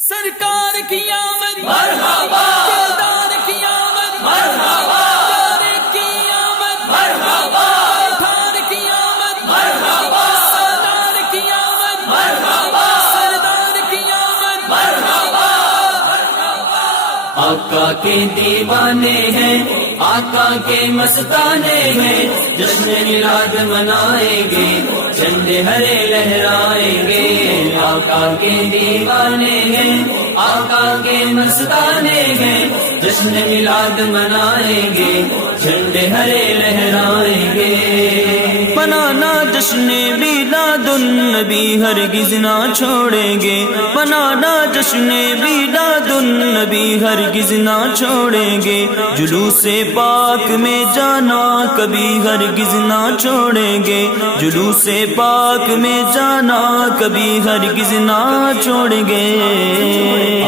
سرکار کی آمد مرحبا، دلدار کی آمد مرحبا، پیارے کی آمد مرحبا، ٹھار کی آمد مرحبا، سردار کی آمد مرحبا، سردار کی آمد مرحبا۔ آقا کے دیوانے ہیں، آقا کے مستانے ہیں، جشن میلاد منائیں گے، جھنڈے ہرے لہرائیں گے۔ آقا کے دیوانے ہیں، آقا کے مستانے ہیں، جشن میلاد منائیں گے، جھنڈے ہرے لہرائیں گے۔ بنانا جشن میلاد النبی ہرگز نہ چھوڑیں گے، بنانا جشن میلاد النبی ہرگز نہ چھوڑیں گے، جلوس پاک میں جانا کبھی ہرگز نہ چھوڑیں گے، جلوس پاک میں جانا کبھی ہرگز نہ چھوڑیں گے۔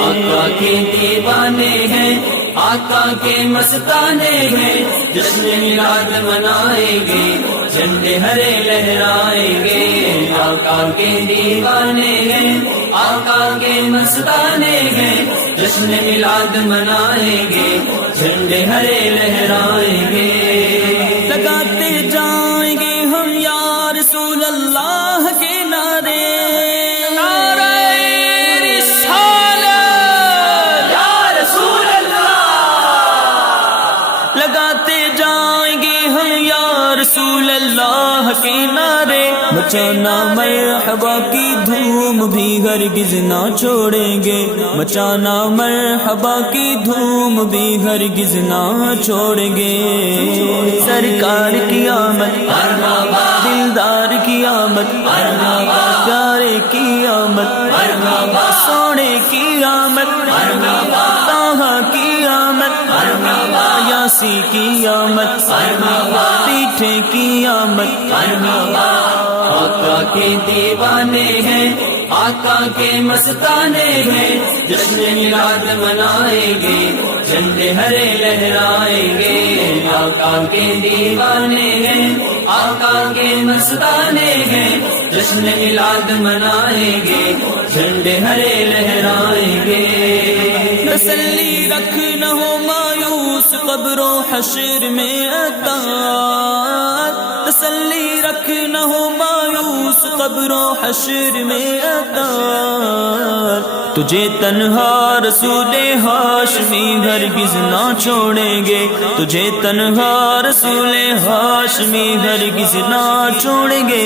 آقا کے دیوانے ہیں، آقا کے مستانے ہیں، جشن میلاد منائیں گے، جھنڈے ہرے لہرائیں گے۔ آقا کے دیوانے ہیں، آقا کے مستانے ہیں، جشن میلاد منائیں گے، جھنڈے ہرے لہرائیں گے۔ لگاتے جائیں گے ہم یا رسول اللہ کے نعرے، لگاتے جائیں گے ہم یا رسول اللہ کے نعرے، مچانا مرحبا کی دھوم بھی ہرگز نہ چھوڑیں گے، مچانا مرحبا کی دھوم بھی ہرگز نہ چھوڑیں گے۔ سرکار کی آمد مرحبا، دلدار کی آمد مرحبا، پیارے کی آمد مرحبا، سونے کی آمد مرحبا، طٰہٰ کی آمد مرحبا، یاسی کی آمد مرحبا، پیٹھے کی آمد مرحبا۔ آقا کے دیوانے ہیں، آقا کے مستانے ہیں، جشن میلاد منائیں گے، جھنڈے ہرے لہرائیں گے۔ آقا کے دیوانے ہیں، آقا کے مستانے ہیں، جشن میلاد منائیں گے، جھنڈے ہرے لہرائیں گے۔ تسلی رکھ نہ ہو مایوس قبر و حشر میں عطا، تسلی رکھ نہ ہو مایوس قبر و حشر میں عطا، تجھے تنہا رسول ہاشمی ہرگز نہ چھوڑیں گے، تجھے تنہا رسول ہاشمی ہرگز نہ چھوڑیں گے۔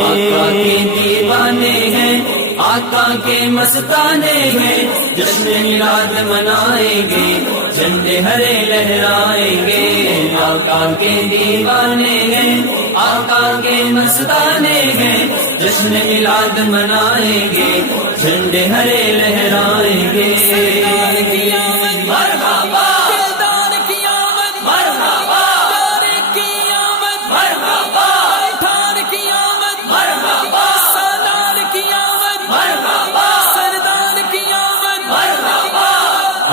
آقا کے دیوانے ہیں، آقا کے مستانے ہیں، جشن میلاد منائیں گے، جھنڈے ہرے لہرائیں گے۔ آقا کے دیوانے ہیں، آقا کے مستانے ہیں، جشن میلاد منائیں گے، جھنڈے ہرے لہرائیں گے۔ مرحبا، دلدار کی آمد مرحبا، پیارے کی آمد مرحبا، ٹھار کی آمد مرحبا، سردار کی آمد مرحبا، سردار کی آمد مرحبا۔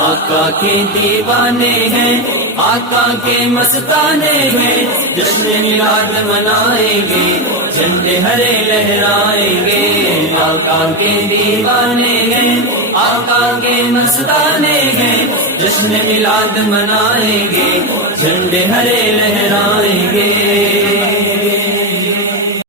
آقا کے دیوانے ہیں، آقا کے مستانے ہیں، جشن میلاد منائیں گے، جھنڈے ہرے لہرائیں گے۔ آقا کے دیوانے ہیں، آقا کے مستانے ہیں، جشن میلاد منائیں گے، جھنڈے ہرے لہرائیں گے۔